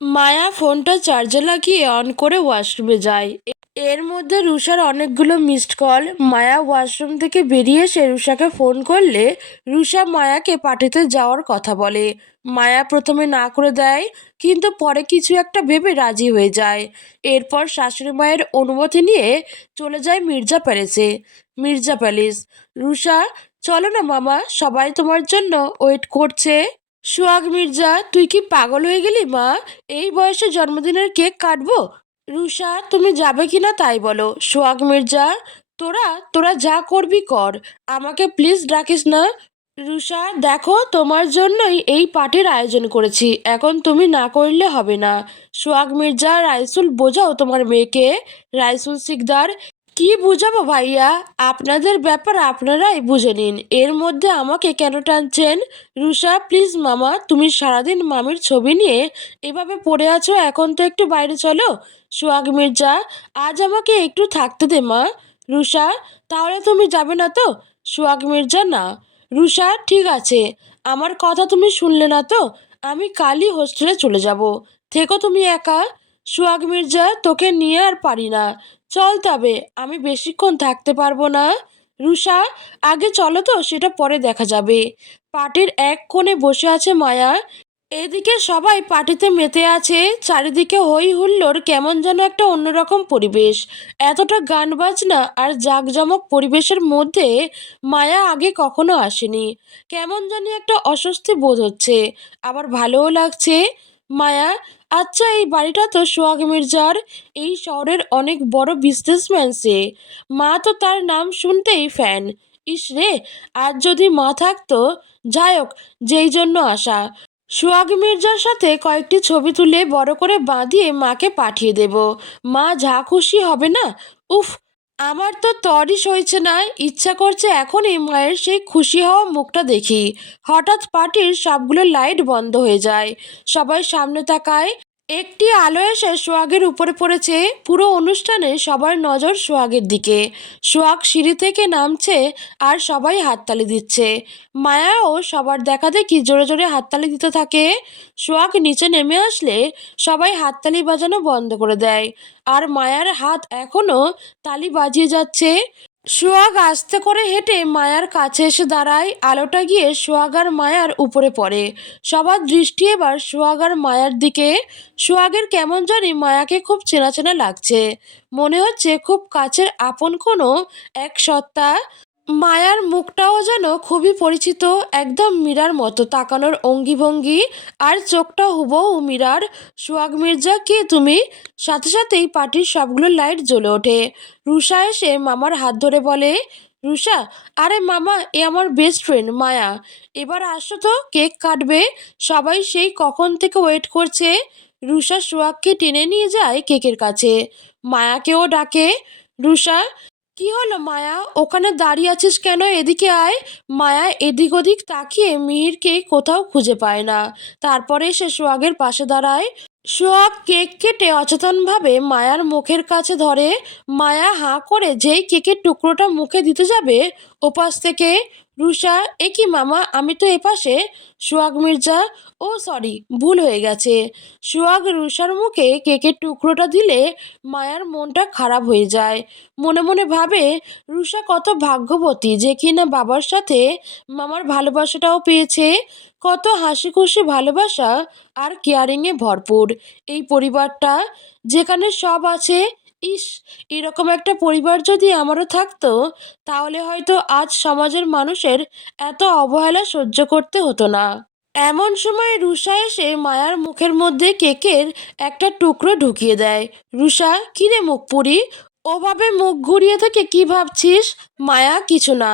মায়া ফোনটা চার্জে লাগিয়ে অন করে ওয়াশরুমে যায়। এর মধ্যে রুষার অনেকগুলো মিসড কল। মায়া ওয়াশরুম থেকে বেরিয়ে এসে রুষাকে ফোন করলে রুষা মায়াকে পার্টিতে যাওয়ার কথা বলে। মায়া প্রথমে না করে দেয়, কিন্তু পরে কিছু একটা ভেবে রাজি হয়ে যায়। এরপর শাশুড়ি মায়ের অনুমতি নিয়ে চলে যায় মির্জা প্যালেস। রুষা, চলো না মামা, সবাই তোমার জন্য ওয়েট করছে। সোহাগ মির্জা, তুই কি পাগল হয়ে গেলি মা? এই বয়সে জন্মদিনের কেক কাটবো? রুষা, তুমি যাবে কিনা তাই বলো। সোহাগ মির্জা, তোরা তোরা যা করবি কর, আমাকে প্লিজ ডাকিস না। রুষা, দেখো তোমার জন্যই এই পার্টির আয়োজন করেছি, এখন তুমি না করলে হবে না। সোহাগ মির্জা, রাইসুল, বোঝাও তোমার মেয়েকে। রাইসুল সিকদার, কি বুঝাবো ভাইয়া, আপনাদের ব্যাপার আপনারাই বুঝে নিন, এর মধ্যে আমাকে কেন টানছেন? রুষা, প্লিজ মামা, তুমি সারাদিন মামির ছবি নিয়ে এভাবে পড়ে আছো, এখন তো একটু বাইরে চলো। সোহাগ মির্জা, আজ আমাকে একটু থাকতে দে মা। রুষা, তাহলে তুমি যাবে না তো? সোহাগ মির্জা, না। রুষা, ঠিক আছে, আমার কথা তুমি শুনলে না তো? আমি কালই হোস্টেলে চলে যাব, থেকো তুমি একা। সোহাগ মির্জা, তোকে নিয়ে আর পারি না, চল তবে, আমি বেশিক্ষণ থাকতে পারবো না। রুষা, আগে চলো তো, সেটা পরে দেখা যাবে। পার্টির এক কোণে বসে আছে মায়া। এদিকে সবাই পার্টিতে মেতে আছে, চারিদিকে হই হুল্লোড়, কেমন যেন একটা অন্যরকম পরিবেশ। এতটা গান বাজনা আর জাঁকজমক পরিবেশের মধ্যে মায়া আগে কখনো আসেনি। কেমন জানি একটা অস্বস্তি বোধ হচ্ছে, আবার ভালোও লাগছে। মায়া, আচ্ছা, এই বাড়িটা তো সোহাগ মির্জার, এই শহরের অনেক বড় বিজনেসম্যান সে। মা তো তার নাম শুনতেই ফ্যান। ইস রে, আজ যদি মা থাকতো। যাই হোক, যেই জন্য আসা, সোহাগ মির্জার সাথে কয়েকটি ছবি তুলে বড় করে বাঁধিয়ে মাকে পাঠিয়ে দেব। মা যা খুশি হবে না। উফ, আমার তো তরই সইছে না, ইচ্ছা করছে এখনই মায়ের সেই খুশি হওয়া মুখটা দেখি। হঠাৎ পার্টির সবগুলো লাইট বন্ধ হয়ে যায়, সবাই সামনে তাকায়। একটি আলো এসে সোহাগের উপরে পড়েছে। পুরো অনুষ্ঠানে সবার নজর সোহাগের দিকে। সোহাগ সিঁড়ি থেকে নামছে আর সবাই হাততালি দিচ্ছে। মায়াও সবার দেখা দেখি জোরে জোরে হাততালি দিতে থাকে। সোহাগ নিচে নেমে আসলে সবাই হাততালি বাজানো বন্ধ করে দেয়, আর মায়ার হাত এখনো তালি বাজিয়ে যাচ্ছে। সোহাগ আস্তে করে হেঁটে মায়ার কাছে এসে দাঁড়ায়। আলোটা গিয়ে সোহাগ আর মায়ার উপরে পড়ে। সবার দৃষ্টি এবার সোহাগ আর মায়ার দিকে। সোহাগের কেমন জানি মায়াকে খুব চেনা চেনা লাগছে, মনে হচ্ছে খুব কাছের আপন কোনো এক সত্তা। মায়ার মুখটাও যেন খুবই পরিচিত, একদম মীরার মতো তাকানোর অঙ্গিভঙ্গি, আর চোখটা হুবহু মীরার। সোহাগ মির্জা, কে তুমি? সাথে সাথেই পার্টির সবগুলো লাইট জ্বলে ওঠে। রুষা এসে মামার হাত ধরে বলে, রুষা, আরে মামা, এ আমার বেস্ট ফ্রেন্ড মায়া, এবার আসো তো, কেক কাটবে, সবাই সেই কখন থেকে ওয়েট করছে। রুষা সোহাগকে টেনে নিয়ে যায় কেকের কাছে, মায়াকেও ডাকে। রুষা, কি হলো মায়া, ওখানে দাঁড়িয়ে আছিস কেন, এদিকে আয়। মায়া এদিক ওদিক তাকিয়ে মিহিরকে কোথাও খুঁজে পায় না, তারপরে সে সোহাগের পাশে দাঁড়ায়। সোহাগ কেক কেটে অচেতনভাবে মায়ার মুখের কাছে ধরে। মায়া হাঁ করে যেই কেকের টুকরোটা মুখে দিতে যাবে, ওপাশ থেকে, রুষা, এ কি মামা, আমি তো এপাশে। সোহাগ মির্জা, ও সরি, ভুল হয়ে গেছে। সোহাগ রুষার মুখে কেকের টুকরোটা দিলে মায়ার মনটা খারাপ হয়ে যায়। মনে মনে ভাবে, রুষা কত ভাগ্যবতী যে কিনা বাবার সাথে মামার ভালোবাসাটাও পেয়েছে। কত হাসি খুশি ভালোবাসা আর কেয়ারিংয়ে ভরপুর এই পরিবারটা, যেখানে সব আছে। ইস, এরকম একটা পরিবার যদি আমারও থাকতো, তাহলে হয়তো আজ সমাজের মানুষের এত অবহেলা সহ্য করতে হতো না। এমন সময় রুষা এসে মায়ার মুখের মধ্যে কেকের একটা টুকরো ঢুকিয়ে দেয়। রুষা, কিরে মুখ পুরি, ওভাবে মুখ ঘুরিয়ে থেকে কি ভাবছিস? মায়া, কিছু না,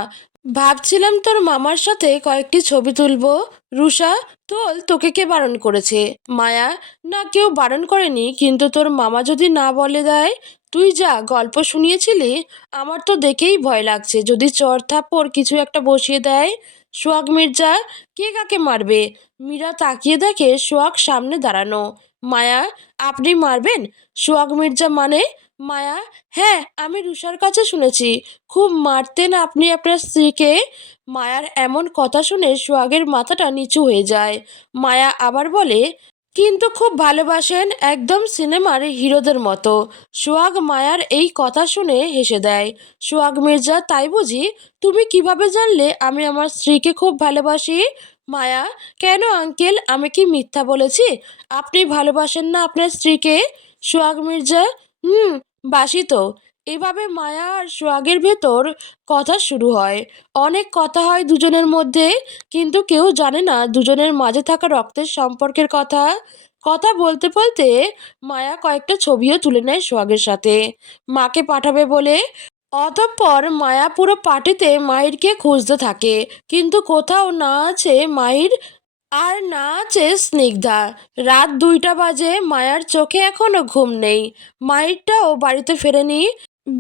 ভাবছিলাম তোর মামার সাথে কয়েকটি ছবি তুলবো। রুষা, তোল, তোকে কে বারণ করেছে? মায়া, না, কেউ বারণ করেনি, কিন্তু তোর মামা যদি না বলে দেয়? তুই যা গল্প শুনিয়েছিলি, আমার তো দেখেই ভয় লাগছে, যদি চড় থাপ্পড় কিছু একটা বসিয়ে দেয়। সোহাগ মির্জা, কে কাকে মারবে? মীরা তাকিয়ে দেখে সোহাগ সামনে দাঁড়ানো। মায়া, আপনি মারবেন? সোহাগ মির্জা, মানে? মায়া, হ্যাঁ, আমি রুষার কাছে শুনেছি খুব মারতেন আপনি আপনার স্ত্রীকে। মায়ার এমন কথা শুনে সোহাগের মাথাটা নিচু হয়ে যায়। মায়া আবার বলে, কিন্তু খুব ভালোবাসেন, একদম সিনেমার হিরোদের মতো। সোহাগ মায়ার এই কথা শুনে হেসে দেয়। সোহাগ মির্জা, তাই বুঝি? তুমি কিভাবে জানলে আমি আমার স্ত্রীকে খুব ভালোবাসি? মায়া, কেন আঙ্কেল, আমি কি মিথ্যা বলেছি? আপনি ভালোবাসেন না আপনার স্ত্রীকে? সোহাগ মির্জা, হুম, বাসি তো। এভাবে মায়া আর সোহাগের ভেতর কথা শুরু হয়। অনেক কথা হয় দুজনের মধ্যে, কিন্তু কেউ জানে না দুজনের মাঝে থাকা রক্তের সম্পর্কের কথা। কথা বলতে বলতে মায়া কয়েকটা ছবিও তুলে নেয় সোহাগের সাথে, মাকে পাঠাবে বলে। অতঃপর মায়া পুরো পার্টিতে মাহিরকে খুঁজতে থাকে, কিন্তু কোথাও না আছে মাহির, আর না আছে স্নিগ্ধা। রাত 2টা বাজে, মায়ার চোখে এখনো ঘুম নেই। মাহিরটাও বাড়িতে ফেরেনি।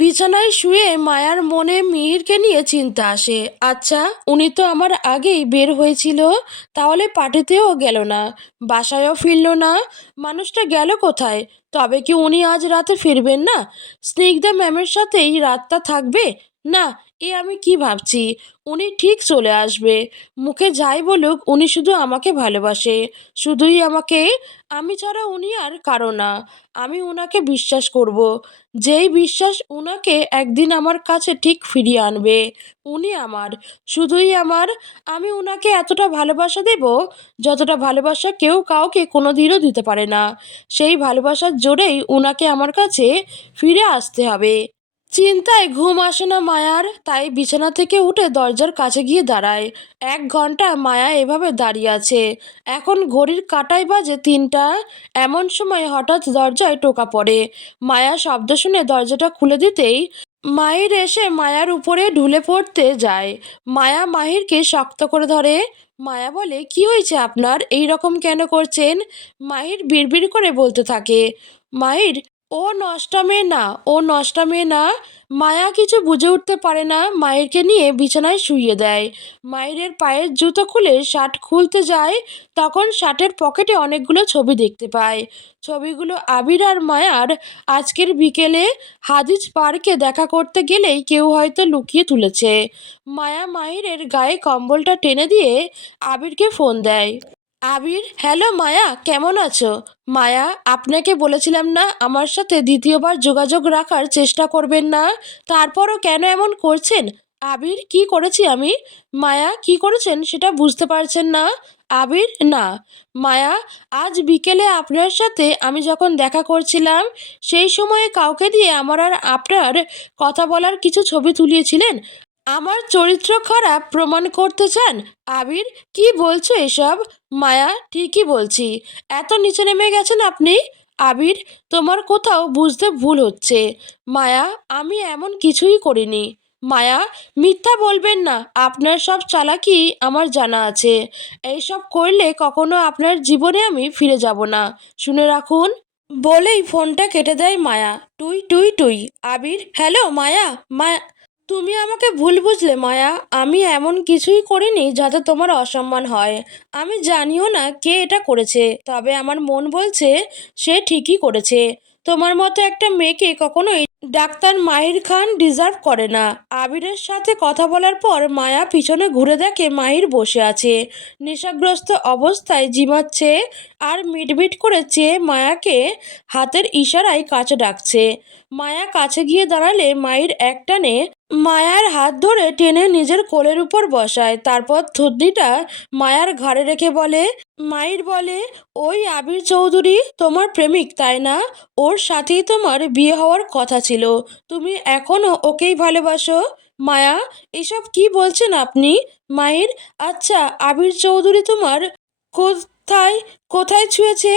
বিছানায় শুয়ে মায়ার মনে মিহিরকে নিয়ে চিন্তা আসে। আচ্ছা, উনি তো আমার আগেই বের হয়েছিল, তাহলে পার্টিতেও গেল না, বাসায়ও ফিরল না। মানুষটা গেল কোথায়? তবে কি উনি আজ রাতে ফিরবেন না? স্নিগ্ধা ম্যামের সাথেই রাতটা থাকবে? না, এ আমি কি ভাবছি! উনি ঠিক চলে আসবে। মুখে যাই বলুক, উনি শুধু আমাকে ভালোবাসে, শুধুই আমাকে। আমি ছাড়া উনি আর কারো না। আমি উনাকে বিশ্বাস করব, যেই বিশ্বাস উনাকে একদিন আমার কাছে ঠিক ফিরিয়ে আনবে। উনি আমার, শুধুই আমার। আমি উনাকে এতটা ভালোবাসা দেব, যতটা ভালোবাসা কেউ কাউকে কোনোদিনও দিতে পারে না। সেই ভালোবাসার জোরেই উনাকে আমার কাছে ফিরে আসতে হবে। চিন্তায় ঘুম আসে না মায়ার, তাই বিছানা থেকে উঠে দরজার কাছে গিয়ে দাঁড়ায়। 1 ঘন্টা মায়া এভাবে দাঁড়িয়ে আছে। এখন ঘড়ির কাঁটায় বাজে 3টা। এমন সময় হঠাৎ দরজায় টোকা পড়ে। মায়া শব্দ শুনে দরজাটা খুলে দিতেই মাহির এসে মায়ার উপরে ঢুলে পড়তে যায়। মায়া মাহিরকে শক্ত করে ধরে। মায়া বলে, কি হয়েছে আপনার, এই রকম কেন করছেন? মাহির বিড়বিড় করে বলতে থাকে। মাহির, ও নষ্টা মেয়ে না, ও নষ্টা মেয়ে না। মায়া কিছু বুঝে উঠতে পারে না, মাহিরকে নিয়ে বিছানায় শুইয়ে দেয়। মাহিরের পায়ের জুতো খুলে শার্ট খুলতে যায়, তখন শার্টের পকেটে অনেকগুলো ছবি দেখতে পায়। ছবিগুলো আবির আর মায়ার। আজকের বিকেলে হাদিজ পার্কে দেখা করতে গেলেই কেউ হয়তো লুকিয়ে তুলেছে। মায়া মাহিরের গায়ে কম্বলটা টেনে দিয়ে আবিরকে ফোন দেয়। আবির, হ্যালো মায়া, কেমন আছো? মায়া, আপনাকে বলেছিলাম না আমার সাথে দ্বিতীয়বার যোগাযোগ রাখার চেষ্টা করবেন না, তারপরও কেন এমন করছেন? আবির, কি করেছি আমি? মায়া, কি করেছেন সেটা বুঝতে পারছেন না? আবির, না। মায়া, আজ বিকেলে আপনার সাথে আমি যখন দেখা করছিলাম, সেই সময়ে কাউকে দিয়ে আমার আর আপনার কথা বলার কিছু ছবি তুলিয়েছিলেন। আমার চরিত্র খারাপ প্রমাণ করতে চান? আবির, কি বলছো এসব? মায়া, ঠিকই বলছি। এত নিচে নেমে গেছেন আপনি? আবির, তোমার কোথাও বুঝতে ভুল হচ্ছে। মায়া, আমি এমন কিছুই করিনি। মায়া, মিথ্যা বলবেন না, আপনার সব চালাকি আমার জানা আছে। এইসব করলে কখনো আপনার জীবনে আমি ফিরে যাব না, শুনে রাখুন। বলেই ফোনটা কেটে দেয় মায়া। টুই টুই টুই। আবির, হ্যালো মায়া। মায়া, তুমি আমাকে ভুল বুঝলে মায়া। আমি এমন কিছুই করিনি যাতে তোমার অসম্মান হয়। আমি জানিও না কে এটা করেছে, তবে আমার মন বলছে সে ঠিকই করেছে। তোমার মতো একটা মেয়েকে কখনোই ডাক্তার মাহির খান ডিজার্ভ করে না। আবিরের সাথে কথা বলার পর মায়া পিছনে ঘুরে দেখে মাহির বসে আছে, নেশাগ্রস্ত অবস্থায় জিমাচ্ছে, আর মিটমিট করে চেয়ে মায়াকে হাতের ইশারায় কাছে ডাকছে। মায়া কাছে গিয়ে দাঁড়ালে মাহির একটানে মায়ার হাত ধরে টেনে নিজের কোলের উপর বসায়, তারপর থুতনিটা মায়ার ঘাড়ে রেখে বলে। মাহির বলে, ওই আবির চৌধুরী তোমার প্রেমিক তাই না? ওর সাথেই তোমার বিয়ে হওয়ার কথা ছিল, তুমি এখনো ওকেই ভালোবাসো? মায়া, এসব কি বলছেন আপনি? মাহির, আচ্ছা, আবির চৌধুরী তোমার কোথায় কোথায় ছুঁয়েছে?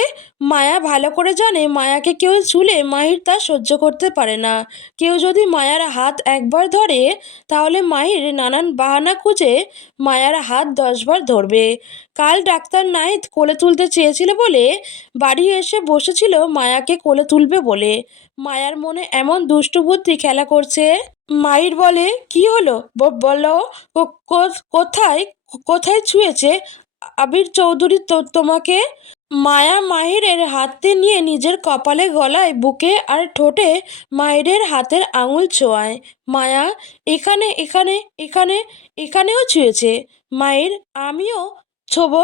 মায়া ভালো করে জানে মায়াকে কেউ ছুলে মাহির তা সহ্য করতে পারে না। কেউ যদি মায়ার হাত একবার ধরে, তাহলে মাহির নানান বাহানা খুঁজে মায়ার হাত 10বার ধরবে। কাল ডাক্তার নাহিদ কোলে তুলতে চেয়েছিল বলে বাড়ি এসে বসেছিল মায়াকে কোলে তুলবে বলে। মায়ার মনে এমন দুষ্টু বুদ্ধি খেলা করছে। মাহির বলে, কি হলো বলো, কোথায় কোথায় ছুঁয়েছে আবির চৌধুরী তোমাকে? মায়া মাহিরের হাতটি নিয়ে নিজের কপালে, গলায়, বুকে আর ঠোঁটে মাহিরের হাতের আঙুল ছোঁয়ায়। মায়া, এখানে এখানে এখানে এখানেও ছুঁয়েছে। মাহির, আমিও ছোবো?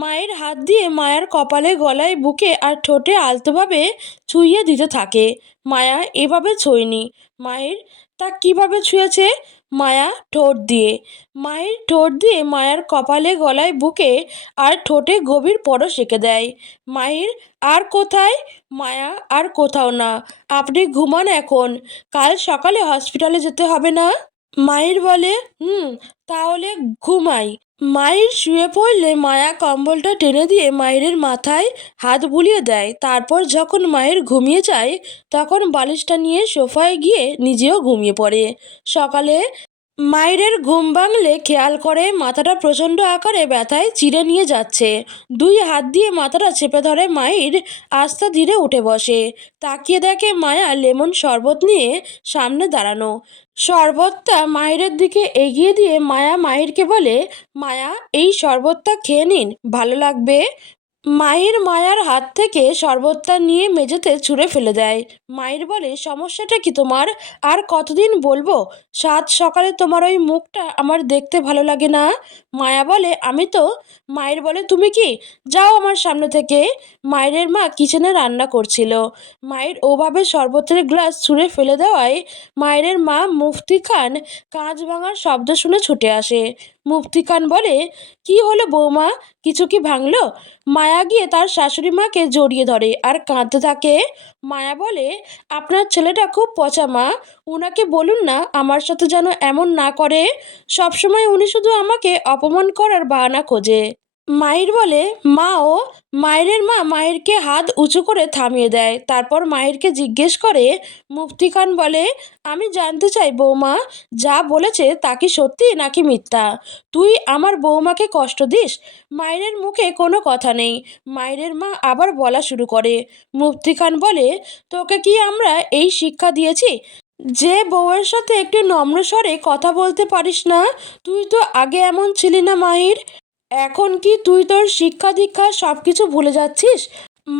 মায়ের হাত দিয়ে মায়ার কপালে, গলায়, বুকে আর ঠোঁটে আলতোভাবে ছুঁয়ে দিতে থাকে। মায়া এভাবে ছোঁয়নি। মায়ের তা কিভাবে ছুঁয়েছে? মায়া ঠোঁট দিয়ে। মায়ের ঠোঁট দিয়ে মায়ার কপালে, গলায়, বুকে আর ঠোঁটে গভীর পরশ এঁকে দেয়। মায়ের আর কোথায়? মায়া আর কোথাও না। আপনি ঘুমান এখন, কাল সকালে হসপিটালে যেতে হবে না? মায়ের বলে, তাহলে ঘুমাই। মায়ের শুয়ে পড়লে মায়া কম্বলটা টেনে দিয়ে মায়ের মাথায় হাত বুলিয়ে দেয়। তারপর যখন মায়ের ঘুমিয়ে যায় তখন বালিশটা নিয়ে সোফায় গিয়ে নিজেও ঘুমিয়ে পড়ে। সকালে মায়ের ঘুম ভাঙলে খেয়াল করে মাথাটা প্রচণ্ড আকারে ব্যথায় চিড়ে নিয়ে যাচ্ছে। দুই হাত দিয়ে মাথাটা চেপে ধরে মায়ের, আস্তে ধীরে উঠে বসে। তাকিয়ে দেখে মায়া লেমন শরবত নিয়ে সামনে দাঁড়ানো। শরবতটা মায়ের দিকে এগিয়ে দিয়ে মায়া মাহিরকে বলে, মায়া, এই শরবতটা খেয়ে নিন, ভালো লাগবে। মাহির মায়ার হাত থেকে শরবতটা নিয়ে মেঝেতে ছুঁড়ে ফেলে দেয়। মাহির বলে, সমস্যাটা কি তোমার? আর কতদিন বলবো সাত সকালে তোমার ওই মুখটা আমার দেখতে ভালো লাগে না? মায়া বলে, আমি তো। মায়ের বলে, তুমি কি? যাও আমার সামনে থেকে। মায়ের মা কিচেনে রান্না করছিল। মায়ের ওভাবে শরবতের গ্লাস ছুঁড়ে ফেলে দেওয়ায় মায়ের মা মুফতি খান কাঁচ ভাঙার শব্দ শুনে ছুটে আসে। মুফতি খান বলে, কি হলো বৌমা, কিছু কি ভাঙলো? মায়া গিয়ে তার শাশুড়ি মাকে জড়িয়ে ধরে আর কাঁদতে থাকে। মায়া বলে, আপনার ছেলেটা খুব পচা মা, উনাকে বলুন না আমার সাথে যেন এমন না করে। সবসময় উনি শুধু আমাকে অপমান করার বাহানা খোঁজে। মাহির বলে, মা ও। মায়ের মা মাহিরকে হাত উঁচু করে থামিয়ে দেয়। তারপর মাহিরকে জিজ্ঞেস করে। মুফতি খান বলে, আমি জানতে চাই বৌমা, যা বলেছে তা কি সত্যি নাকি মিথ্যা? তুই আমার বৌমাকে কষ্ট দিস? মায়ের মুখে কোনো কথা নেই। মায়ের মা আবার বলা শুরু করে। মুফতি খান বলে, তোকে কি আমরা এই শিক্ষা দিয়েছি যে বউয়ের সাথে একটু নম্র স্বরে কথা বলতে পারিস না? তুই তো আগে এমন ছিলি না মাহির। এখন কি তুই তোর শিক্ষা দীক্ষা সব কিছু ভুলে যাচ্ছিস?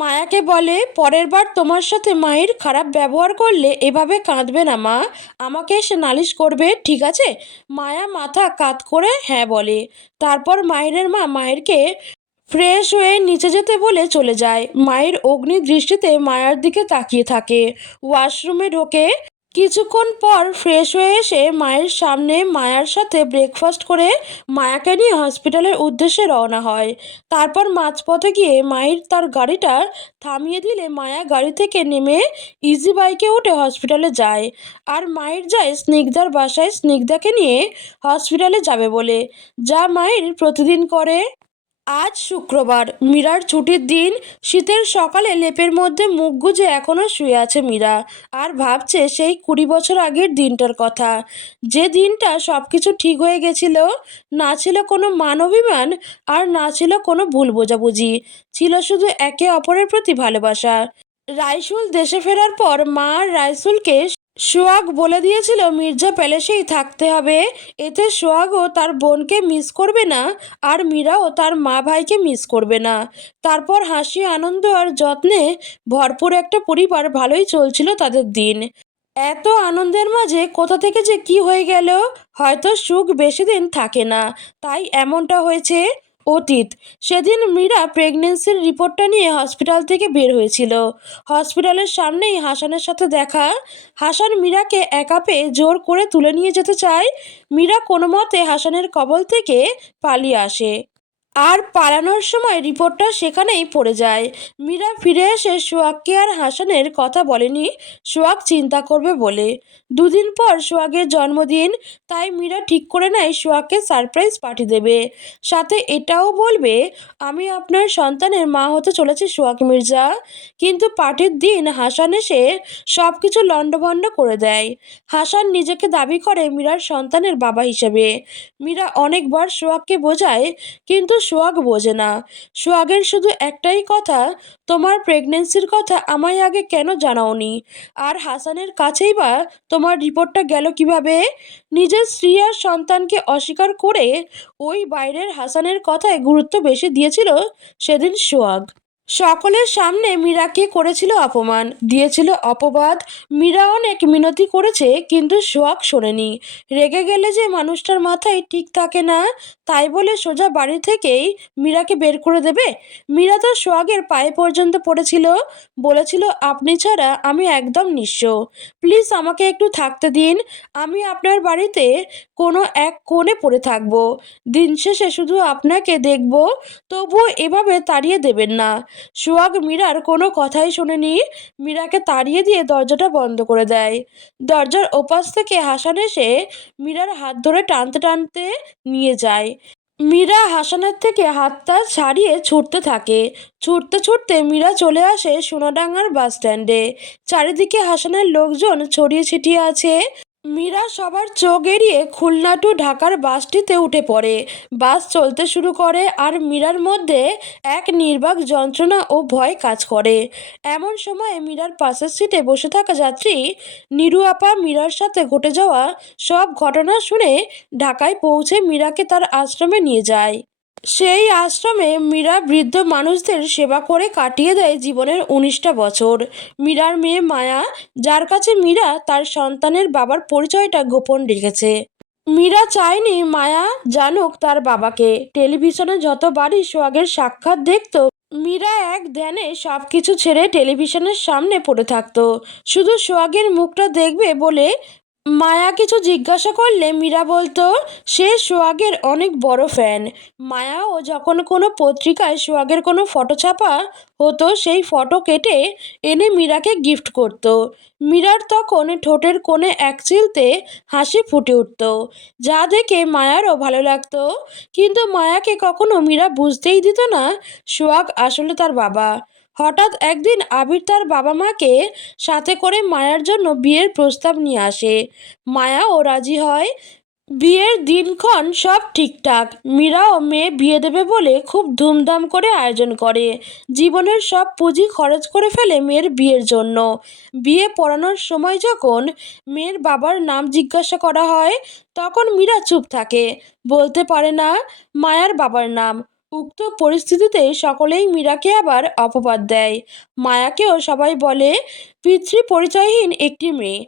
মায়াকে বলে, পরের বার তোমার সাথে মাহির খারাপ ব্যবহার করলে এভাবে কাঁদবে না মা, আমাকে এসে নালিশ করবে, ঠিক আছে? মায়া মাথা কাত করে হ্যাঁ বলে। তারপর মাহিরের মা মাহিরকে ফ্রেশ হয়ে নিচে যেতে বলে চলে যায়। মায়ের অগ্নি দৃষ্টিতে মায়ার দিকে তাকিয়ে থাকে। ওয়াশরুমে ঢোকে। কিছুক্ষণ পর ফ্রেশ হয়ে এসে মায়ের সামনে মায়ার সাথে ব্রেকফাস্ট করে মায়াকে নিয়ে হসপিটালের উদ্দেশ্যে রওনা হয়। তারপর মাঝপথে গিয়ে মায়ের তার গাড়িটা থামিয়ে দিলে মায়া গাড়ি থেকে নেমে ইজি বাইকে উঠে হসপিটালে যায়। আর মায়ের যায় স্নিগ্ধার বাসায় স্নিগ্ধাকে নিয়ে হসপিটালে যাবে বলে, যা মায়ের প্রতিদিন করে। আজ শুক্রবার, মীরার ছুটির দিন। শীতের সকালে লেপের মধ্যে মুখ গুজে এখনও শুয়ে আছে মীরা আর ভাবছে সেই 20 বছর আগের দিনটার কথা, যে দিনটা সব কিছু ঠিক হয়ে গেছিল। না ছিল কোনো মান অভিমান আর না ছিল কোনো ভুল বোঝাবুঝি, ছিল শুধু একে অপরের প্রতি ভালোবাসা। রাইসুল দেশে ফেরার পর মা আর রাইসুলকে সোহাগ বলে দিয়েছিল মির্জা প্যালেসেই থাকতে হবে। এতে সোহাগও তার বোনকে মিস করবে না আর মীরাও তার মা ভাইকে মিস করবে না। তারপর হাসি, আনন্দ আর যত্নে ভরপুর একটা পরিবার, ভালোই চলছিল তাদের দিন। এত আনন্দের মাঝে কোথা থেকে যে কি হয়ে গেল, হয়তো সুখ বেশি দিন থাকে না, তাই এমনটা হয়েছে। অতীত, সেদিন মীরা প্রেগনেন্সির রিপোর্টটা নিয়ে হসপিটাল থেকে বের হয়েছিল। হসপিটালের সামনেই হাসানের সাথে দেখা। হাসান মীরাকে একা পেয়ে জোর করে তুলে নিয়ে যেতে চায়। মীরা কোনো মতে হাসানের কবল থেকে পালিয়ে আসে। আর পালানোর সময় রিপোর্টটা সেখানেই পড়ে যায়। মীরা ফিরে এসে সোহাগকে আর হাসানের কথা বলেনি, সোহাগ চিন্তা করবে বলে। দুদিন পর সোহাগের জন্মদিন, তাই মীরা ঠিক করে নেয় সোহাগকে সারপ্রাইজ পার্টি দেবে। সাথে এটাও বলবে, আমি আপনার সন্তানের মা হতে চলেছি সোহাগ মির্জা। কিন্তু পার্টির দিন হাসান এসে সব কিছু লণ্ডভণ্ড করে দেয়। হাসান নিজেকে দাবি করে মীরার সন্তানের বাবা হিসেবে। মীরা অনেকবার সোহাগকে বোঝায়, কিন্তু সোহাগ বোঝে না। সোহাগের শুধু একটাই কথা, তোমার প্রেগনেন্সির কথা আমায় আগে কেন জানাওনি? আর হাসানের কাছেই বা তোমার রিপোর্টটা গেল কিভাবে? নিজের স্ত্রী আর সন্তানকে অস্বীকার করে ওই বাইরের হাসানের কথায় গুরুত্ব বেশি দিয়েছিল সেদিন সোহাগ। সকলের সামনে মীরাকে করেছিল অপমান, দিয়েছিল অপবাদ। মীরা অনেক মিনতি করেছে কিন্তু সোহাগ শোনেনি। রেগে গেলে যে মানুষটার মাথায় ঠিক থাকে না, তাই বলে সোজা বাড়ি থেকেই মীরাকে বের করে দেবে? মীরা তো সোহাগের পায়ে পর্যন্ত পড়েছিল, বলেছিল আপনি ছাড়া আমি একদম নিঃস্ব, প্লিজ আমাকে একটু থাকতে দিন, আমি আপনার বাড়িতে কোনো এক কোণে পড়ে থাকবো, দিন শেষে শুধু আপনাকে দেখব, তবুও এভাবে তাড়িয়ে দেবেন না। সোহাগ মীরার কোনো কথাই শোনেনি, মীরাকে তাড়িয়ে দিয়ে দরজাটা বন্ধ করে দেয়। দরজার ওপাশ থেকে হাসান এসে মীরার হাত ধরে টানতে টানতে নিয়ে যায়। মীরা হাসানের থেকে হাতটা ছাড়িয়ে ছুটতে থাকে। ছুটতে ছুটতে মীরা চলে আসে সোনাডাঙ্গার বাস স্ট্যান্ডে। চারিদিকে হাসানের লোকজন ছড়িয়ে ছিটিয়ে আছে। মীরা সবার চোখ এড়িয়ে খুলনা টু ঢাকার বাসটিতে উঠে পড়ে। বাস চলতে শুরু করে আর মীরার মধ্যে এক নির্বাক যন্ত্রণা ও ভয় কাজ করে। এমন সময়ে মীরার পাশের সিটে বসে থাকা যাত্রী নিরু আপা মীরার সাথে ঘটে যাওয়া সব ঘটনা শুনে ঢাকায় পৌঁছে মীরাকে তার আশ্রমে নিয়ে যায়। সেই আশ্রমে মীরা বৃদ্ধ মানুষদের সেবা করে কাটিয়ে দেয় জীবনের ১৯টা বছর। মীরার মেয়ে মায়া, যার কাছে মীরা তার সন্তানের বাবার পরিচয়টা গোপন রেখেছে। মীরা চায়নি মায়া জানুক তার বাবাকে। টেলিভিশনে যতবারই সোহাগের সাক্ষাৎ দেখতো, মীরা এক ধ্যানে সবকিছু ছেড়ে টেলিভিশনের সামনে পড়ে থাকতো, শুধু সোহাগের মুখটা দেখবে বলে। মায়া কিছু জিজ্ঞাসা করলে মীরা বলতো সে সোহাগের অনেক বড় ফ্যান। মায়াও যখন কোনো পত্রিকায় সোহাগের কোনো ফটো ছাপা হতো, সেই ফটো কেটে এনে মীরাকে গিফট করত। মীরার তখন ঠোঁটের কোণে এক চিলতে হাসি ফুটে উঠত, যা দেখে মায়ারও ভালো লাগতো। কিন্তু মায়াকে কখনো মীরা বুঝতেই দিত না সোহাগ আসলে তার বাবা। হঠাৎ একদিন আবির তার বাবা মাকে সাথে করে মায়ার জন্য বিয়ের প্রস্তাব নিয়ে আসে। মায়াও রাজি হয়। বিয়ের দিনক্ষণ সব ঠিকঠাক। মীরাও মেয়ে বিয়ে দেবে বলে খুব ধুমধাম করে আয়োজন করে। জীবনের সব পুঁজি খরচ করে ফেলে মেয়ের বিয়ের জন্য। বিয়ে পড়ানোর সময় যখন মেয়ের বাবার নাম জিজ্ঞাসা করা হয়, তখন মীরা চুপ থাকে, বলতে পারে না মায়ার বাবার নাম। উক্ত পরিস্থিতিতে সকলেই মীরাকে আবার অপবাদ দেয়। মায়াকেও সবাই বলে পিতৃ পরিচয়হীন একটি মেয়ে।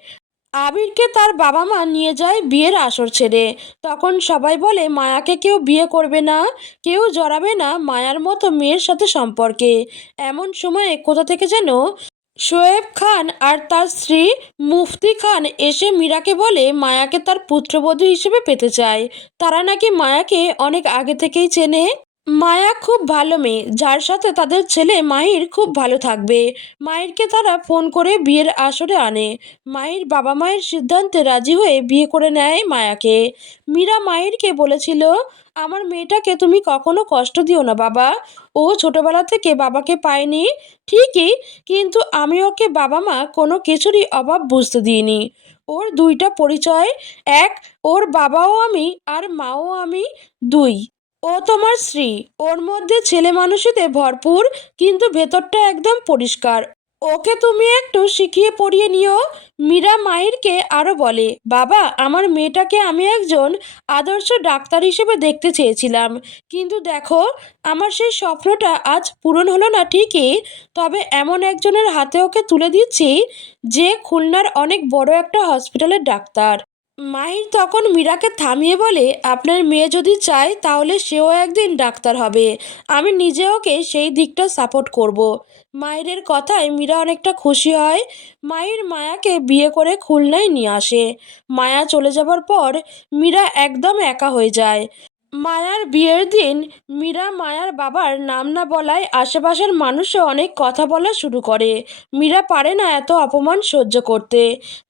আবিরকে তার বাবা মা নিয়ে যায় বিয়ের আসর ছেড়ে। তখন সবাই বলে মায়াকে কেউ বিয়ে করবে না, কেউ জড়াবে না মায়ার মতো মেয়ের সাথে সম্পর্কে। এমন সময়ে কোথা থেকে যেন শোয়েব খান আর তার স্ত্রী মুফতি খান এসে মীরাকে বলে মায়াকে তার পুত্রবধূ হিসেবে পেতে চায়। তারা নাকি মায়াকে অনেক আগে থেকেই চেনে। মায়া খুব ভালো মেয়ে, যার সাথে তাদের ছেলে মাহির খুব ভালো থাকবে। মাহিরকে তারা ফোন করে বিয়ের আসরে আনে। মাহির বাবা মায়ের সিদ্ধান্তে রাজি হয়ে বিয়ে করে নেয় মায়াকে। মীরা মাহিরকে বলেছিল, আমার মেয়েটাকে তুমি কখনো কষ্ট দিও না বাবা, ও ছোটবেলা থেকে বাবাকে পায়নি ঠিকই, কিন্তু আমি ওকে বাবা মা কোনো কিছুরই অভাব বুঝতে দিইনি। ওর দুইটা পরিচয়, এক ওর বাবাও আমি আর মাও আমি, দুই ও তোমার স্ত্রী। ওর মধ্যে ছেলে মানুষিতে ভরপুর, কিন্তু ভেতরটা একদম পরিষ্কার। ওকে তুমি একটু শিখিয়ে পড়িয়ে নিও। মীরা মাহিরকে আরও বলে, বাবা আমার মেয়েটাকে আমি একজন আদর্শ ডাক্তার হিসেবে দেখতে চেয়েছিলাম, কিন্তু দেখো আমার সেই স্বপ্নটা আজ পূরণ হলো না ঠিকই, তবে এমন একজনের হাতে ওকে তুলে দিচ্ছি যে খুলনার অনেক বড় একটা হসপিটালের ডাক্তার। মাহির তখন মীরাকে থামিয়ে বলে, আপনার মেয়ে যদি চায় তাহলে সেও একদিন ডাক্তার হবে, আমি নিজে ওকে সেই দিকটা সাপোর্ট করব। মাহিরের কথায় মীরা অনেকটা খুশি হয়। মাহির মায়াকে বিয়ে করে খুলনায় নিয়ে আসে। মায়া চলে যাবার পর মীরা একদম একা হয়ে যায়। মায়ার বিয়ের দিন মীরা মায়ার বাবার নাম না বলায় আশেপাশের মানুষও অনেক কথা বলা শুরু করে। মীরা পারে না এত অপমান সহ্য করতে,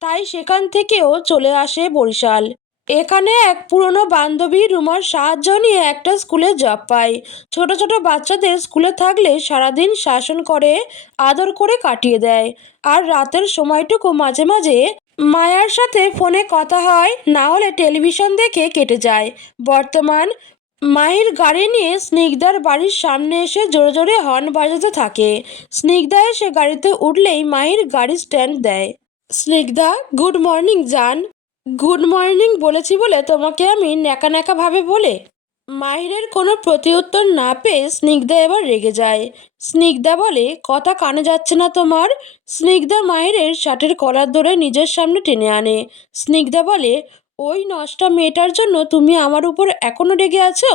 তাই সেখান থেকেও চলে আসে বরিশাল। এখানে এক পুরনো বান্ধবী রুমার সাহায্য নিয়ে একটা স্কুলে জব পায়। ছোট ছোট বাচ্চাদের স্কুলে থাকলে সারাদিন শাসন করে, আদর করে কাটিয়ে দেয়। আর রাতের সময়টুকু মাঝে মাঝে মায়ার সাথে ফোনে কথা হয়, না হলে টেলিভিশন দেখে কেটে যায়। বর্তমান মাহির গাড়ি নিয়ে স্নিগ্ধার বাড়ির সামনে এসে জোরে জোরে হর্ন বাজাতে থাকে। স্নিগ্ধা এসে গাড়িতে উঠলেই মাহির গাড়ি স্ট্যান্ড দেয়। স্নিগ্ধা, গুড মর্নিং জান। গুড মর্নিং বলেছি বলে তোমাকে আমি ন্যাকা ন্যাকা ভাবে বলে। মাহিরের কোনো প্রতিউত্তর না পেয়ে স্নিগ্ধা এবার রেগে যায়। স্নিগ্ধা বলে, কথা কানে যাচ্ছে না তোমার? স্নিগ্ধা মাহিরের শার্টের কলার ধরে নিজের সামনে টেনে আনে। স্নিগ্ধা বলে, ওই নষ্টা মেয়েটার জন্য তুমি আমার উপর এখনো রেগে আছো?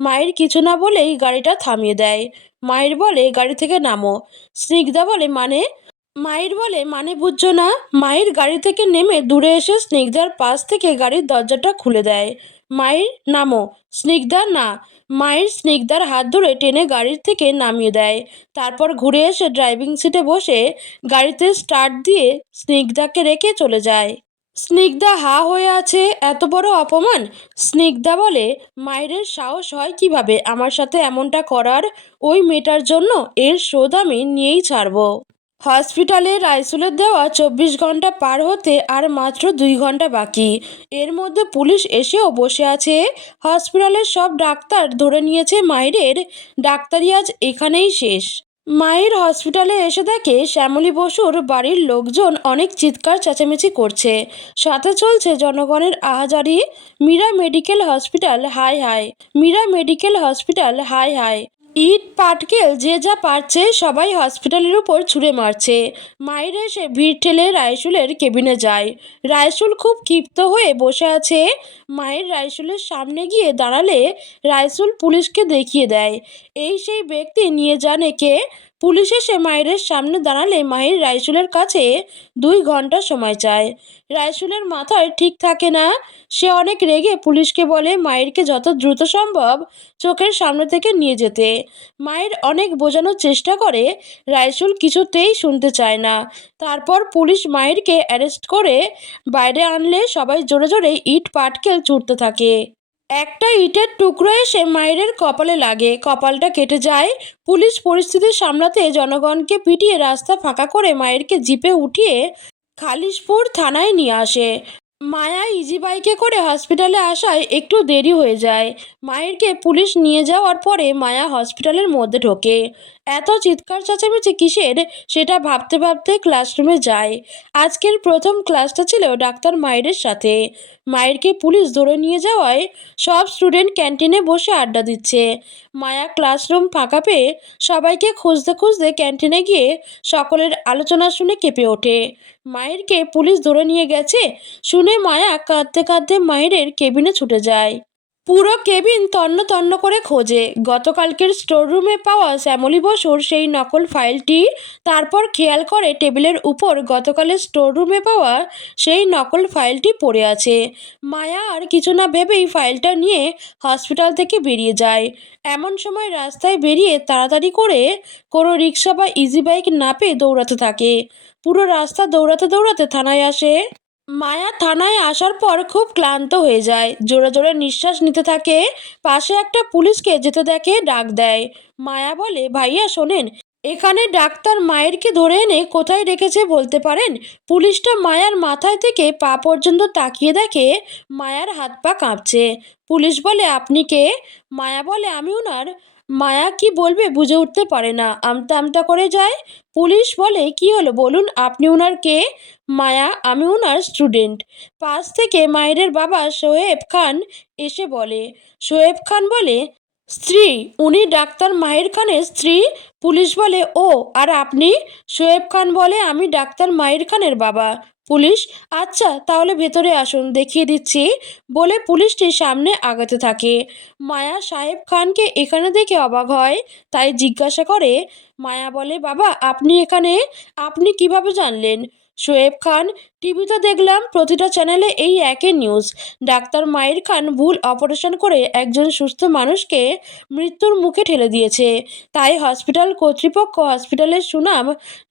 মায়ের কিছু না বলেই গাড়িটা থামিয়ে দেয়। মায়ের বলে গাড়ি থেকে নামো। স্নিগ্ধা বলে মানে? মায়ের বলে মানে বুঝছো না? মায়ের গাড়ি থেকে নেমে দূরে এসে স্নিগ্ধার পাশ থেকে গাড়ির দরজাটা খুলে দেয়। মায়ের নামো। স্নিগ্ধা না। মায়ের স্নিগ্ধার হাত ধরে টেনে গাড়ির থেকে নামিয়ে দেয়। তারপর ঘুরে এসে ড্রাইভিং সিটে বসে গাড়িতে স্টার্ট দিয়ে স্নিগ্ধাকে রেখে চলে যায়। স্নিগ্ধা হা হয়ে আছে, এত বড় অপমান! স্নিগ্ধা বলে মায়ের সাহস হয় কিভাবে আমার সাথে এমনটা করার? ওই মেয়েটার জন্য এর শোধ আমি নিয়েই ছাড়বো। হসপিটালে রাইসুলের দেওয়া 24 ঘন্টা পার হতে আর মাত্র 2 ঘন্টা বাকি। এর মধ্যে পুলিশ এসেও বসে আছে। হসপিটালের সব ডাক্তার ধরে নিয়েছে মায়ের ডাক্তারি আজ এখানেই শেষ। মায়ের হসপিটালে এসে দেখে শ্যামলী বসুর বাড়ির লোকজন অনেক চিৎকার চেঁচামেচি করছে। সাথে চলছে জনগণের আহাজারি। মীরা মেডিকেল হসপিটাল হাই হাই! মীরা মেডিকেল হসপিটাল হাই হাই! ইট পাটকেল যে যা পারছে সবাই হসপিটালের উপর ছুঁড়ে মারছে। মায়ের এসে ভিড় ঠেলে রাইসুলের কেবিনে যায়। রাইসুল খুব ক্ষিপ্ত হয়ে বসে আছে। মায়ের রাইসুলের সামনে গিয়ে দাঁড়ালে রাইসুল পুলিশকে দেখিয়ে দেয় এই সেই ব্যক্তি নিয়ে যান একে। পুলিশ এসে মায়ের সামনে দাঁড়ালে মাহির রাইসুলের কাছে 2 ঘন্টা সময় চায়। রাইসুলের মাথায় ঠিক থাকে না। সে অনেক রেগে পুলিশকে বলে মায়েরকে যত দ্রুত সম্ভব চোখের সামনে থেকে নিয়ে যেতে। মায়ের অনেক বোঝানোর চেষ্টা করে, রাইসুল কিছুতেই শুনতে চায় না। তারপর পুলিশ মায়েরকে অ্যারেস্ট করে বাইরে আনলে সবাই জোরে জোরে ইট পাটকেল ছুটতে থাকে। একটা ইটের টুকরো এসে মায়ের কপালে লাগে, কপালটা কেটে যায়। পুলিশ পরিস্থিতি সামলাতে জনগণকে পিটিয়ে রাস্তা ফাঁকা করে মায়েরকে জিপে উঠিয়ে খালিশপুর থানায় নিয়ে আসে। মায়া ইজি বাইকে করে হসপিটালে আসায় একটু দেরি হয়ে যায়। মায়েরকে পুলিশ নিয়ে যাওয়ার পরে মায়া হসপিটালের মধ্যে ঢোকে। এত চিৎকার চেঁচামেচি কিসের সেটা ভাবতে ভাবতে ক্লাসরুমে যায়। আজকের প্রথম ক্লাসটা ছিল ডাক্তার মায়ের সাথে। মায়েরকে পুলিশ ধরে নিয়ে যাওয়ায় সব স্টুডেন্ট ক্যান্টিনে বসে আড্ডা দিচ্ছে। মায়া ক্লাসরুম ফাঁকা পেয়ে সবাইকে খুঁজতে খুঁজতে ক্যান্টিনে গিয়ে সকলের আলোচনা শুনে কেঁপে ওঠে। মায়েরকে পুলিশ ধরে নিয়ে গেছে শুনে মায়া কাঁদতে কাঁদতে মাহিরের কেবিনে ছুটে যায়। পুরো কেবিন তন্ন তন্ন করে খোঁজে গতকালকের স্টোর রুমে পাওয়া শ্যামলী বসুর সেই নকল ফাইলটি। তারপর খেয়াল করে টেবিলের উপর গতকালের স্টোর রুমে পাওয়া সেই নকল ফাইলটি পড়ে আছে। মায়া আর কিছু না ভেবেই ফাইলটা নিয়ে হসপিটাল থেকে বেরিয়ে যায়। এমন সময় রাস্তায় বেরিয়ে তাড়াতাড়ি করে কোনো রিক্সা বা ইজি বাইক না পেয়ে দৌড়াতে থাকে। পুরো রাস্তা দৌড়াতে দৌড়াতে থানায় আসে। মায়া থানায় আসার পর খুব ক্লান্ত হয়ে যায়, জোরে জোরে নিঃশ্বাস নিতে থাকে। পাশে একটা পুলিশকে যেতে দেখে ডাক দেয়। মায়া বলে ভাইয়া শোনেন, এখানে ডাক্তার মায়েরকে ধরে এনে কোথায় রেখেছে বলতে পারেন? পুলিশটা মায়ার মাথায় থেকে পা পর্যন্ত তাকিয়ে দেখে মায়ার হাত পা কাঁপছে। পুলিশ বলে আপনি কে? মায়া বলে আমি ওনার। মায়া কি বলবে বুঝে উঠতে পারে না, আমতা আমতা করে যায়। পুলিশ বলে কি হলো বলুন, আপনি ওনার কে? মায়া আমি ওনার স্টুডেন্ট। পাশ থেকে মায়ের বাবা শোয়েব খান এসে বলে। শোয়েব খান বলে স্ত্রী? উনি ডাক্তার মাহির খানের স্ত্রী? পুলিশ বলে ও, আর আপনি? শোয়েব খান বলে আমি ডাক্তার মাহির খানের বাবা। পুলিশ আচ্ছা তাহলে ভেতরে আসুন দেখিয়ে দিচ্ছি বলে পুলিশটি সামনে আগাতে থাকে। মায়া সাহেব খানকে এখানে দেখে অবাক হয়, তাই জিজ্ঞাসা করে। মায়া বলে বাবা আপনি এখানে, আপনি কিভাবে জানলেন? শোয়েব খান টিভিতে দেখলাম প্রতিটা চ্যানেলে এই একই নিউজ, ডাক্তার মাহির খান ভুল অপারেশন করে একজন সুস্থ মানুষকে মৃত্যুর মুখে ঠেলে দিয়েছে, তাই হসপিটাল কর্তৃপক্ষ হসপিটালের সুনাম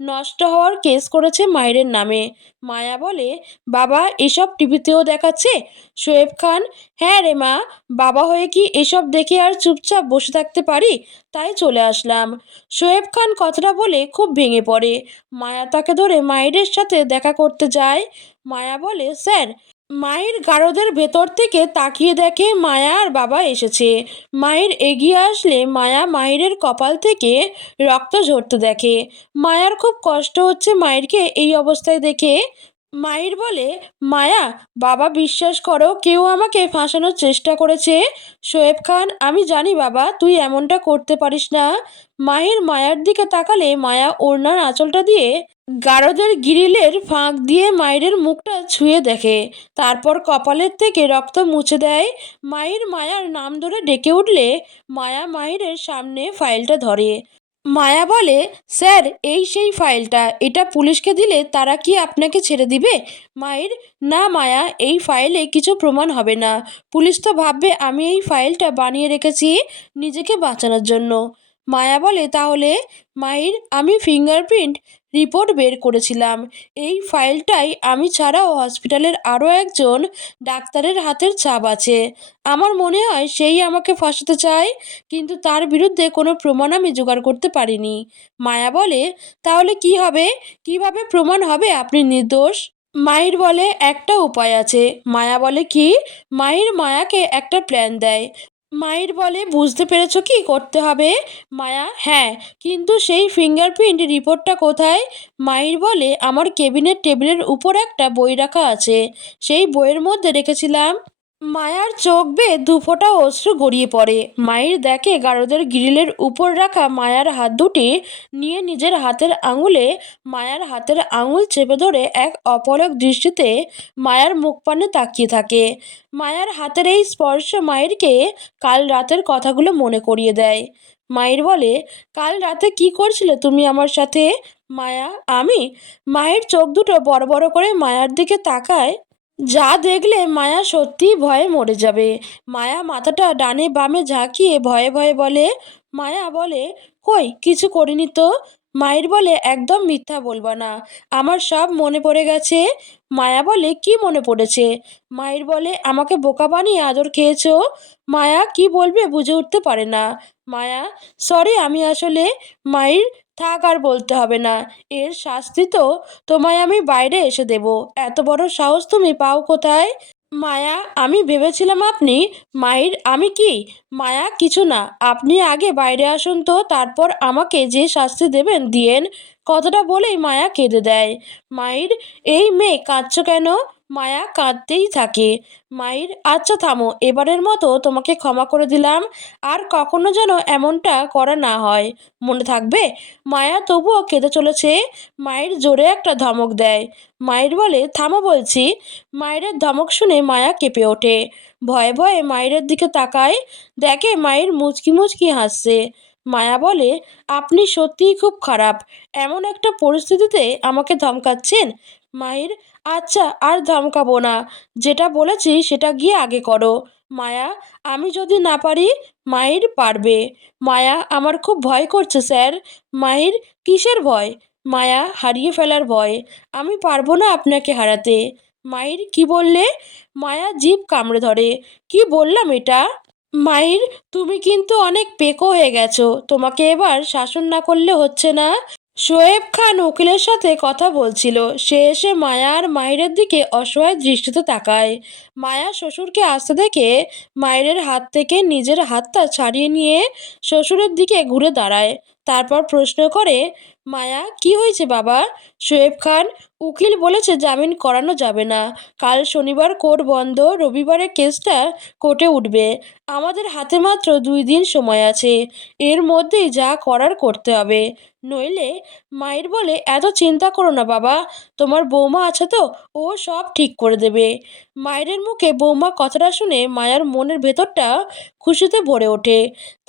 নষ্ট হওয়ার কেস করেছে মাহিরের নামে। মায়া বলে বাবা এসব টিভিতেও দেখাচ্ছে? শোয়েব খান হ্যাঁ রে মা, বাবা হয়ে কি এসব দেখে আর চুপচাপ বসে থাকতে পারি, তাই চলে আসলাম। শোয়েব খান কথাটা বলে খুব ভেঙে পড়ে। মায়া তাকে ধরে মাহিরের সাথে দেখা করতে যায়। মায়া বলে স্যার। মাহির গারদের ভেতর থেকে তাকিয়ে দেখে মায়া আর বাবা এসেছে। মাহির এগিয়ে আসলে মায়া মাহিরের কপাল থেকে রক্ত ঝরতে দেখে। মায়ার খুব কষ্ট হচ্ছে মাহিরকে এই অবস্থায় দেখে। মাহির বলে মায়া বাবা বিশ্বাস করো কেউ আমাকে ফাঁসানোর চেষ্টা করেছে। শোয়েব খান আমি জানি বাবা তুই এমনটা করতে পারিস না। মাহির মায়ার দিকে তাকালে মায়া ওড়নার আঁচলটা দিয়ে গারদের গ্রিলের ফাঁক দিয়ে মায়ের মুখটা ছুঁয়ে দেখে, তারপর কপালের থেকে রক্ত মুছে দেয়। মায়ার নাম ধরে ডেকে উঠলে মায়া মাহিরের সামনে ফাইলটা ধরে। মায়া বলে, স্যার এই সেই ফাইলটা, এটা পুলিশকে দিলে তারা কি আপনাকে ছেড়ে দিবে? মাহির, না মায়া, এই ফাইলে কিছু প্রমাণ হবে না। পুলিশ তো ভাববে আমি এই ফাইলটা বানিয়ে রেখেছি নিজেকে বাঁচানোর জন্য। মায়া বলে, তাহলে? মাহির, আমি ফিঙ্গারপ্রিন্ট রিপোর্ট বের করেছিলাম। এই ফাইলটাই আমি ছাড়াও হসপিটালের আরও একজন ডাক্তারের হাতের ছাপ আছে। আমার মনে হয় সেই আমাকে ফাঁসাতে চায়, কিন্তু তার বিরুদ্ধে কোনো প্রমাণ আমি জোগাড় করতে পারিনি। মায়া বলে, তাহলে কি হবে? কিভাবে প্রমাণ হবে আপনি নির্দোষ? মাহির বলে, একটা উপায় আছে। মায়া বলে, কি? মাহির মায়াকে একটা প্ল্যান দেয়। মাহির বলে, বুঝতে পেরেছ কি করতে হবে? মায়া, হ্যাঁ, কিন্তু সেই ফিঙ্গারপ্রিন্ট রিপোর্টটা কোথায়? মাহির বলে, আমার কেবিনের টেবিলের উপর একটা বই রাখা আছে, সেই বইয়ের মধ্যে রেখেছিলাম। মায়ার চোখ বেয়ে দুফোঁটা অশ্রু গড়িয়ে পড়ে। মাহির দেখে গারদের গ্রিলের উপর রাখা মায়ার হাত দুটি নিয়ে নিজের হাতের আঙুলে মায়ার হাতের আঙুল চেপে ধরে এক অপলক দৃষ্টিতে মায়ার মুখপানে তাকিয়ে থাকে। মায়ার হাতের এই স্পর্শ মাহিরকে কাল রাতের কথাগুলো মনে করিয়ে দেয়। মাহির বলে, কাল রাতে কি করছিলে তুমি আমার সাথে? মায়া, আমি? মাহির চোখ দুটো বড় বড় করে মায়ার দিকে তাকায়, যা দেখলে মায়া সত্যিই ভয়ে মরে যাবে। মায়া মাথাটা ডানে বামে ঝাঁকিয়ে ভয়ে ভয়ে বলে। মায়া বলে, কই কিছু করিনি তো। মায়ের বলে, একদম মিথ্যা বলবা না, আমার সব মনে পড়ে গেছে। মায়া বলে, কি মনে পড়েছে? মায়ের বলে, আমাকে বোকা বানিয়ে আদর খেয়েছো। মায়া কি বলবে বুঝে উঠতে পারে না। মায়া, সরি, আমি আসলে। মায়ের, থাক আর বলতে হবে না, এর শাস্তি তো তোমায় আমি বাইরে এসে দেব। এত বড় সাহস তুমি পাও কোথায়? মায়া, আমি ভেবেছিলাম আপনি। মায়ের, আমি কি? মায়া, কিছু না, আপনি আগে বাইরে আসুন তো, তারপর আমাকে যে শাস্তি দেবেন দিয়েন। কথাটা বলেই মায়া কেঁদে দেয়। মায়ের, এই মেয়ে কাঁদছো কেন? মায়া কাঁদতেই থাকে। মায়ের, আচ্ছা থামো, এবারের মতো তোমাকে ক্ষমা করে দিলাম, আর কখনো যেন এমনটা করা না হয়, মনে থাকবে? মায়া তবুও কেঁদে চলেছে। মায়ের জোরে একটা ধমক দেয়। মায়ের বলে, থামো বলছি। মায়ের ধমক শুনে মায়া কেঁপে ওঠে। ভয়ে ভয়ে মায়ের দিকে তাকায়, দেখে মায়ের মুচকি মুচকি হাসছে। মায়া বলে, আপনি সত্যিই খুব খারাপ, এমন একটা পরিস্থিতিতে আমাকে ধমকাচ্ছেন। মায়ের, আচ্ছা আর ধমকাবো না, যেটা বলেছি সেটা গিয়ে আগে করো। মায়া, আমি যদি না পারি? মায়ের, পারবে। মায়া, আমার খুব ভয় করছে স্যার। মায়ের, কিসের ভয়? মায়া, হারিয়ে ফেলার ভয়। আমি পারবো না আপনাকে হারাতে। মায়ের, কি বললে? মায়া জিভ কামড়ে ধরে। কি বললাম এটা? মায়ের, তুমি কিন্তু অনেক পেকো হয়ে গেছো, তোমাকে এবার শাসন না করলে হচ্ছে না। শোয়েব খান উকিলের সাথে কথা বলছিল, সে এসে মায়া আর মাহিরের দিকে অসহায় দৃষ্টিতে তাকায়। মায়া শ্বশুরকে আসতে দেখে মায়ের হাত থেকে নিজের হাতটা ছাড়িয়ে নিয়ে শ্বশুরের দিকে ঘুরে দাঁড়ায়, তারপর প্রশ্ন করে, মায়া, কি হয়েছে বাবা? শোয়েব খান, উকিল বলেছে জামিন করানো যাবে না, কাল শনিবার কোর্ট বন্ধ, রবিবারে কেসটা কোর্টে উঠবে। আমাদের হাতে মাত্র 2 দিন সময় আছে, এর মধ্যেই যা করার করতে হবে, নইলে। মায়ের বলে, এত চিন্তা করো না বাবা, তোমার বৌমা আছে তো, ও সব ঠিক করে দেবে। মায়ের মুখে বৌমা কথাটা শুনে মায়ার মনের ভেতরটা খুশিতে ভরে ওঠে।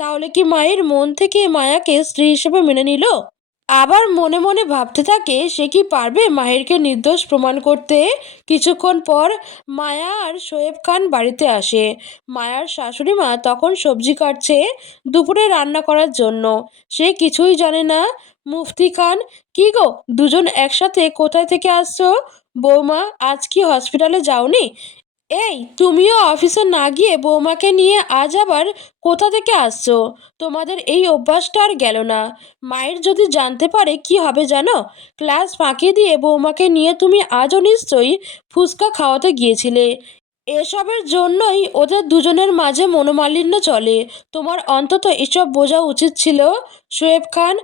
তাহলে কি মায়ের মন থেকে মায়াকে স্ত্রী হিসেবে মেনে নিল? আবার মনে মনে ভাবতে থাকে, সে কি পারবে মাহিরকে নির্দোষ প্রমাণ করতে? কিছুক্ষণ পর মায়া আর শোয়েব খান বাড়িতে আসে। মায়ার শাশুড়ি মা তখন সবজি কাটছে দুপুরে রান্না করার জন্য, সে কিছুই জানে না। মুফতি খান, কি গো, দুজন একসাথে কোথায় থেকে আসছো? বৌমা, আজ কি হসপিটালে যাওনি? এই, তুমিও অফিসে না গিয়ে বৌমাকে নিয়ে আজ আবার কোথা থেকে আসছো? তোমাদের এই অভ্যাসটা আর গেল না। মায়ের যদি জানতে পারে কি হবে জানো? ক্লাস ফাঁকি দিয়ে বৌমাকে নিয়ে তুমি আজও নিশ্চয়ই ফুচকা খাওয়াতে গিয়েছিলে। এসবের জন্যই ওদের দুজনের মাঝে মনোমালিন্য চলে। তোমার অন্তত এসব বোঝা উচিত ছিল। শোয়েব খান,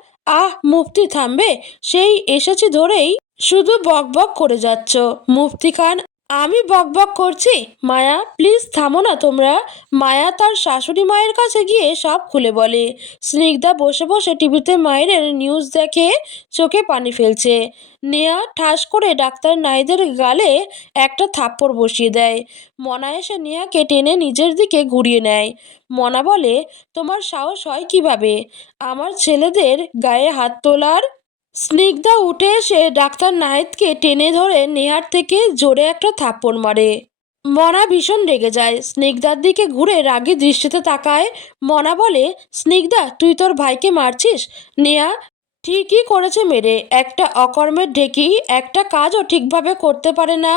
মুফতি থামবে, সেই এসেছি ধরেই শুধু বক বক করে যাচ্ছ। মুফতি খান, আমি বকবক করছি? মায়া প্লিজ থামো না তোমরা। মায়া তার শাশুড়ি মায়ের কাছে গিয়ে সব খুলে বলে। স্নিগ্ধা বসে বসে টিভিতে মায়ের নিউজ দেখে চোখে পানি ফেলছে। নেয়া ঠাস করে ডাক্তার নাইদের গালে একটা থাপ্পড় বসিয়ে দেয়। মনা এসে নেয়াকে টেনে নিজের দিকে ঘুরিয়ে নেয়। মনা বলে, তোমার সাহস হয় কিভাবে আমার ছেলেদের গায়ে হাত তোলার? স্নিগ্ধা উঠে এসে ডাক্তার নাহিদকে টেনে ধরে নেহার থেকে জোরে একটা থাপ্পড় মারে। মনা ভীষণ রেগে যায়, স্নিগ্ধার দিকে ঘুরে রাগী দৃষ্টিতে তাকায়। মনা বলে, স্নিগ্ধা তুই তোর ভাইকে মারছিস? নেহা ঠিকই করেছে মেরে, একটা অকর্মের ঢেকি একটা কাজও ঠিকভাবে করতে পারে না।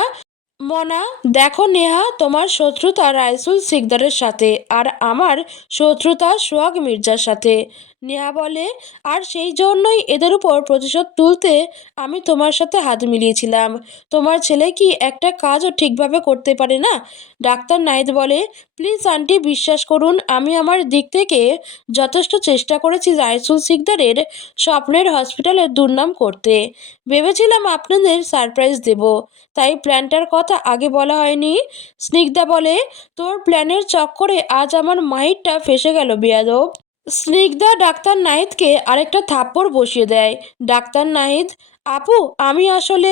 মনা, দেখো নেহা, তোমার শত্রুতা রাইসুল সিকদারের সাথে আর আমার শত্রুতা সোহাগ মির্জার সাথে। নেহা বলে, আর সেই জন্যই এদের উপর প্রতিশোধ তুলতে আমি তোমার সাথে হাত মিলিয়েছিলাম। তোমার ছেলে কি একটা কাজও ঠিকভাবে করতে পারে না? ডাক্তার নাহিদ বলে, প্লিজ আন্টি বিশ্বাস করুন, আমি আমার দিক থেকে যথেষ্ট চেষ্টা করেছি রাইসুল সিকদারের স্বপ্নের হসপিটালের দুর্নাম করতে। ভেবেছিলাম আপনাদের সারপ্রাইজ দেব, তাই প্ল্যানটার কথা আগে বলা হয়নি। স্নিগ্ধা বলে, তোর প্ল্যানের চক্করে আজ আমার মাইরটা ফেসে গেল বেয়াদব। স্নিগ্ধা ডাক্তার নাহিদকে আরেকটা থাপ্পড় বসিয়ে দেয়। ডাক্তার নাহিদ, আপু আমি আসলে